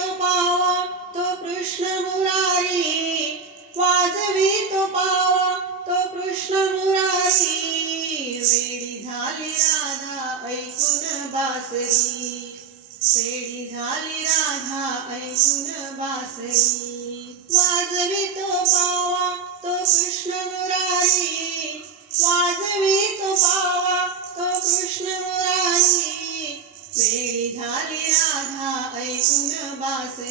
तो पावा तो कृष्ण मुरारी. वाजवी तो पावा तो कृष्ण मुरारी. वेडी झाली राधा ऐकून बासरी. वेडी झाली राधा ऐकून बासरी. वाजवी तो पावा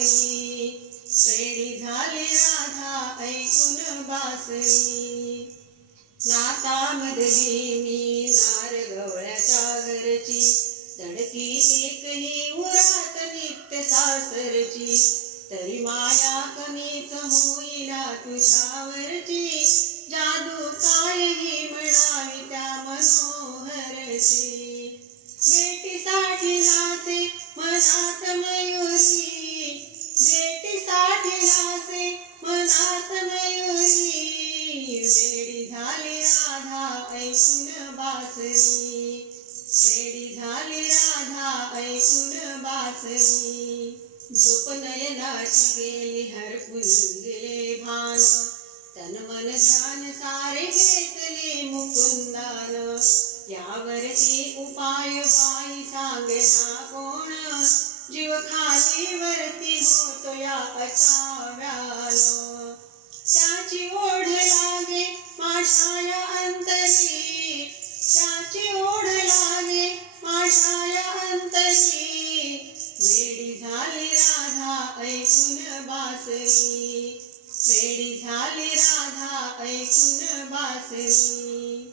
बासरी वेडी झाली राधा ऐकून बासरी नाता मधली मी नार गवळ्याच्या घरची धडकी एकही उरात नित्य सासरची. तरी माया कमीच होईला तुझ्यावरची. जादू कायही म्हणावी त्या मनोहरची. बेटीसाठी नाचे मनात मन वेडी झाली राधा ऐकून बासरी वेडी झाली राधा ऐकून बासरी झोप नयनाची गेली हरपून गेले भान. तन मन ध्यान सारे घेतले मुकुंदान लागे माझ्या या अंतरी त्याची ओढ लागे माझ्या अंतरी वेडी झाली राधा ऐकून बासरी. वेडी झाली राधा ऐकून बासरी.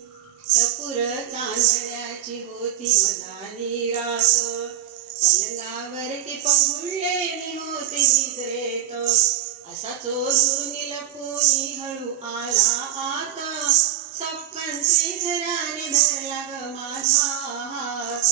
टपुर चांदण्याची होती मधानी रात. पलंगावरती पहुळलेली होती निद्रेत असा चोरून लपूनी हळू आला आता? सपकन श्रीधराने धरला ग माझा हात.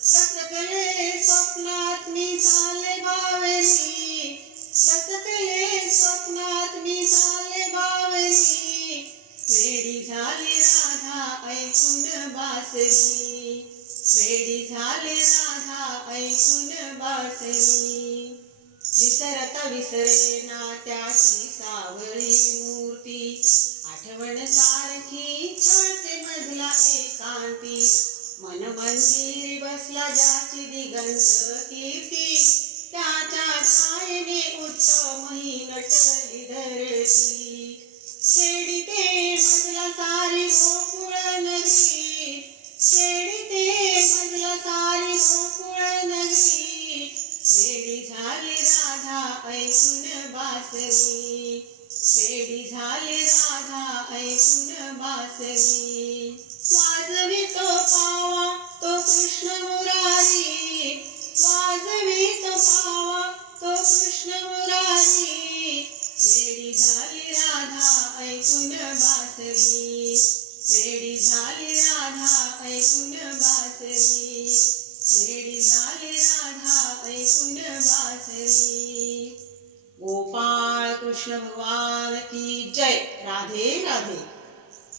रसकले स्वप्नात मी झाले बावरी. रसकले स्वप्नात मी झाले बावरी. वेडी झाली राधा ऐकून बासरी. वेडी झाली राधा ऐकून बासरी. विसरता विसरेना त्याची सावळी मूर्ती. आठवण सारखी चळते मजला एकांती. मन मंदिर बसला ज्याची दिगंत कीर्ती. त्याच्या छायेने उत्तम ही नटली धरती. वेडी झाले राधा ऐकून बासरी वाजवी तो पावा तो कृष्ण मुरारी. वाजवी तो पावा तो कृष्ण मुरारी. वेडी झाली राधा ऐकून बासरी वेडी झाली राधा ऐकून बासरी कृष्ण भगवान की जय। राधे राधे।